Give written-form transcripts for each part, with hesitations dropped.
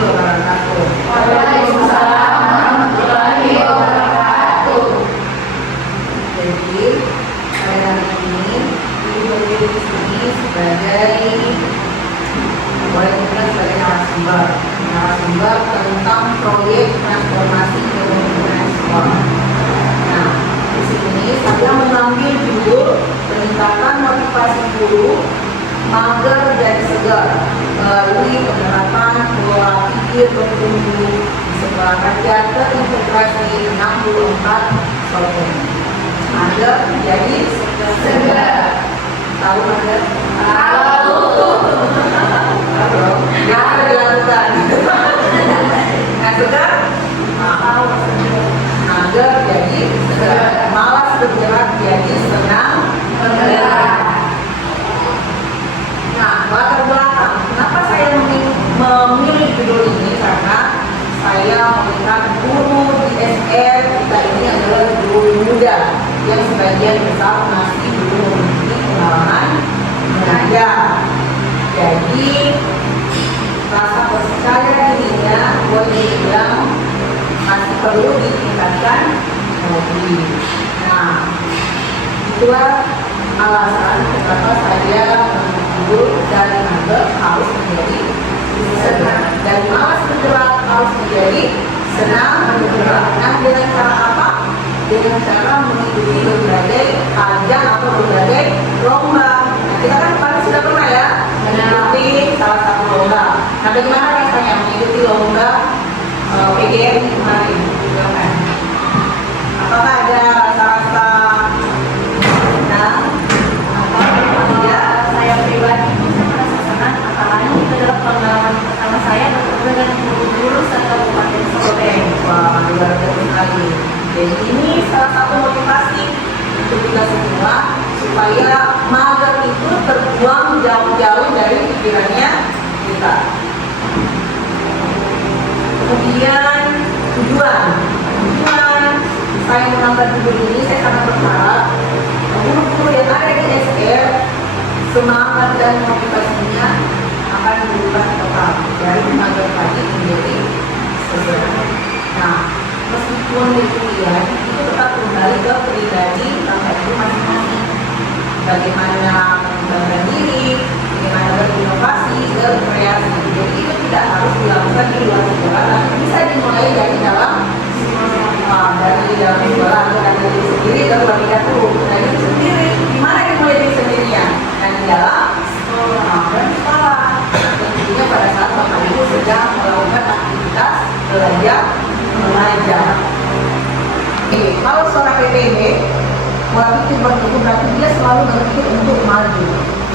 wabarakatuh. Waalaikumsalam warahmatullahi wabarakatuh. Jadi pada hari ini Ibu berdiri di sini sebagai narasumber tentang proyek transformasi kepemimpinan sekolah. Nah, di sini saya mengambil judul peningkatan motivasi guru mager dan segar melalui penerapan pola pikir bertumbuh di sekolah kerja terintegrasi 64 Solvent. Mager jadi segar. Tahu mager? Tahu. Apa dilakukan? Nah, segar? Tahu. Mager jadi segar. Malas bergerak jadi senang bergerak. Nah, latar belakang. Kenapa saya memilih judul ini? Karena saya melihat guru di SR kita ini adalah guru muda yang sebagian besar masih belum memiliki pengalaman mengajar. Jadi rasa percaya dirinya boleh dibilang masih perlu ditingkatkan lagi. Nah, itulah alasan kenapa saya menurut dari mager harus menjadi senang, dari malas bergerak harus menjadi senang bergerak. Nah, dengan cara apa? Dengan cara mengikuti berbagai ajang atau berbagai lomba. Nah, kita kan kemarin sudah pernah ya mengikuti salah satu lomba. Nah, bagaimana rasanya mengikuti lomba PGRI kemarin? Apakah ada rasa-rasa senang? Saya pribadi saya merasa senang, apalagi itu adalah pengalaman pertama saya bertemu dengan guru-guru se-Kabupaten Solvent. Wah, luar biasa sekali. Jadi ini salah satu motivasi untuk kita semua supaya mager itu terbuang jauh-jauh dari pikirannya kita. Kemudian tujuan saya menambah judul ini, saya sangat berharap guru-guru yang ada di SR semangat dan motivasinya akan berubah total dari mager tadi menjadi segar. Nah, meskipun demikian itu tetap kembali ke pribadi sampai itu masing-masing. Bagaimana mengembangkan diri, bagaimana berinovasi, berkreasi. Jadi itu tidak harus dilakukan di luar sekolah, tapi bisa dimulai dari dalam sekolah atau dari diri sendiri ke keluarga dulu. Dari diri sendiri, gimana dimulai diri sendirinya? Dan di dalam sekolah. Tentunya pada saat Bapak Ibu sedang melakukan aktivitas belajar mengajar. Oke, kalau seorang PPB pola pikir bertumbuh berarti dia selalu berpikir untuk maju.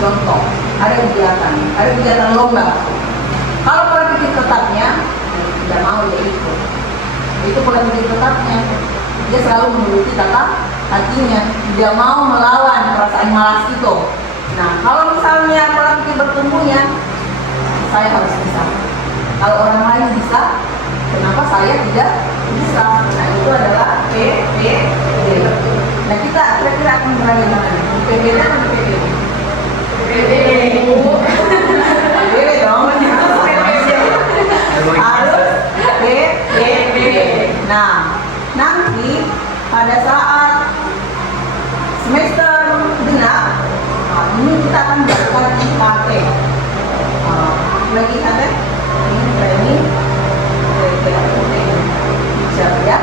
Contoh, ada kegiatan lomba. Kalau pola pikir tetapnya tidak mau dia ikut. Itu pola pikir tetapnya. Dia selalu menuruti kata hatinya, tidak mau melawan perasaan malas itu. Nah, kalau misalnya pola pikir bertumbuhnya, saya harus bisa. Kalau orang lain bisa, kenapa saya tidak bisa? Nah, itu adalah PPB. Nah, kita kira-kira akan bagaimana? PPB dan PPB. PPB dong. Harus PPB. Nah, nanti pada saat semester genap, ini kita akan melakukan IKT. Lagi IKT? Ini ya.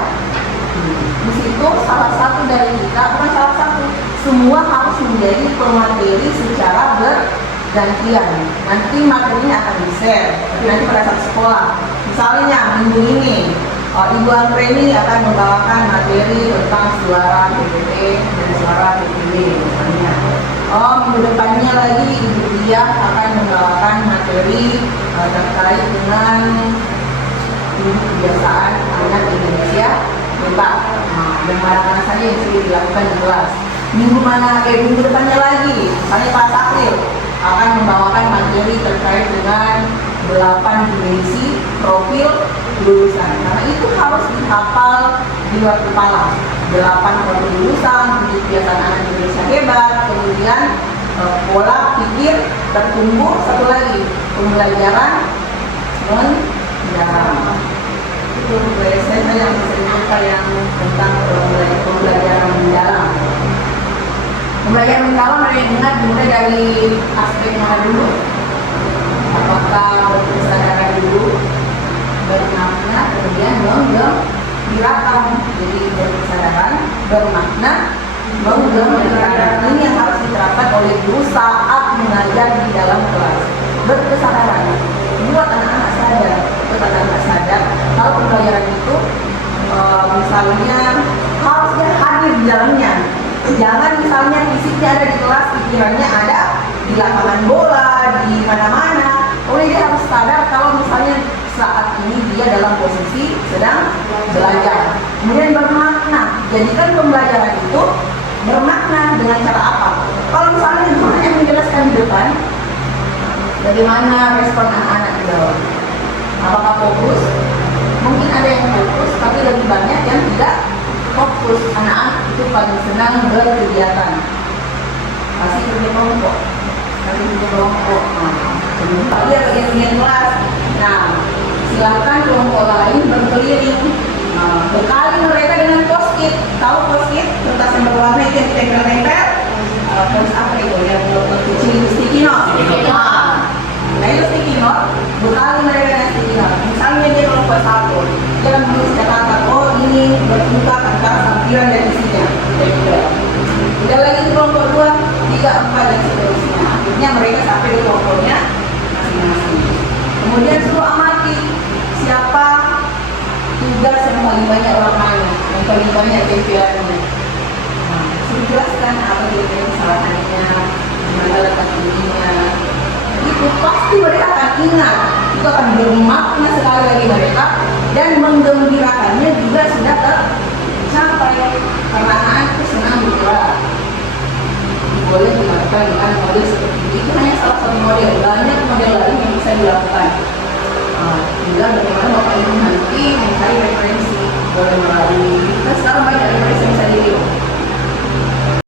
Di situ salah satu dari kita, bukan salah satu, semua harus menjadi pemateri secara bergantian. Nanti materinya akan di-share, tapi nanti pada saat sekolah. Misalnya minggu ini, Ibu Antreni akan membawakan materi tentang suara PPP dan suara PPB misalnya. Minggu depannya lagi Ibu Dia akan membawakan materi terkait dengan kebiasaan anak Indonesia bebas. Dan mana-mana saja yang sudah dilakukan di kelas. Minggu depannya lagi, misalnya Pak Sakril akan membawakan materi terkait dengan 8 dimensi profil lulusan. Karena itu harus dihafal di luar kepala. 8 profil lulusan, kebiasaan anak Indonesia hebat, kemudian pola pikir bertumbuh, satu lagi pembelajaran Ya, itu saya yang sering apa yang tentang pembelajaran mendalam. Pembelajaran mendalam ada yang ingat dimulai dari aspek mana dulu? Apakah berkesadaran dulu, bermakna, kemudian menggembirakan. Jadi berkesadaran, bermakna, menggembirakan. Ini yang harus diterapkan oleh guru saat mengajar di dalam kelas. Berkesadaran, buat anak-anak sadar, buat anak-anak sadar kalau pembelajaran itu misalnya harusnya hadir di dalamnya. Jangan misalnya fisiknya ada di kelas, pikirannya ada di lapangan bola, di mana-mana. Oleh dia harus sadar kalau misalnya saat ini dia dalam posisi sedang belajar. Kemudian bermakna, jadikan pembelajaran itu bermakna dengan cara apa? Kalau misalnya guru yang menjelaskan di depan, bagaimana respon anak-anak di bawah? Apakah fokus? Mungkin ada yang fokus, tapi lebih banyak yang tidak fokus. Anak-anak itu paling senang berkegiatan. Masih punya kelompok. Dia bagian kelas. Nah, silakan kelompok lain berkeliling. Bekali mereka dengan post-it. Tahu post-it? Kertas yang berwarna itu yang ditempel-tempel. Terus apa itu? Yang kecil sticky note. Nah itu sticky note. Bekali mereka dengan sticky note. Misalnya dia kelompok 1, dia akan menulis catatan. Oh ini berbuka antara sampiran dan isinya. Tidak lagi kelompok 2, 3, 4 dan seterusnya. Akhirnya mereka sampai di kelompoknya masing-masing. Kemudian suruh amati siapa tugas yang paling banyak warnanya, yang paling banyak tempelannya. Nah, suruh jelaskan apa kira-kira kesalahannya, mana letak ininya. Itu pasti mereka akan ingat, itu akan bermakna sekali lagi mereka, dan menggembirakannya juga sudah tercapai karena anak itu senang bergerak. Boleh dilakukan dengan model seperti ini. Itu hanya salah satu model, banyak model lain yang bisa dilakukan. Tinggal bagaimana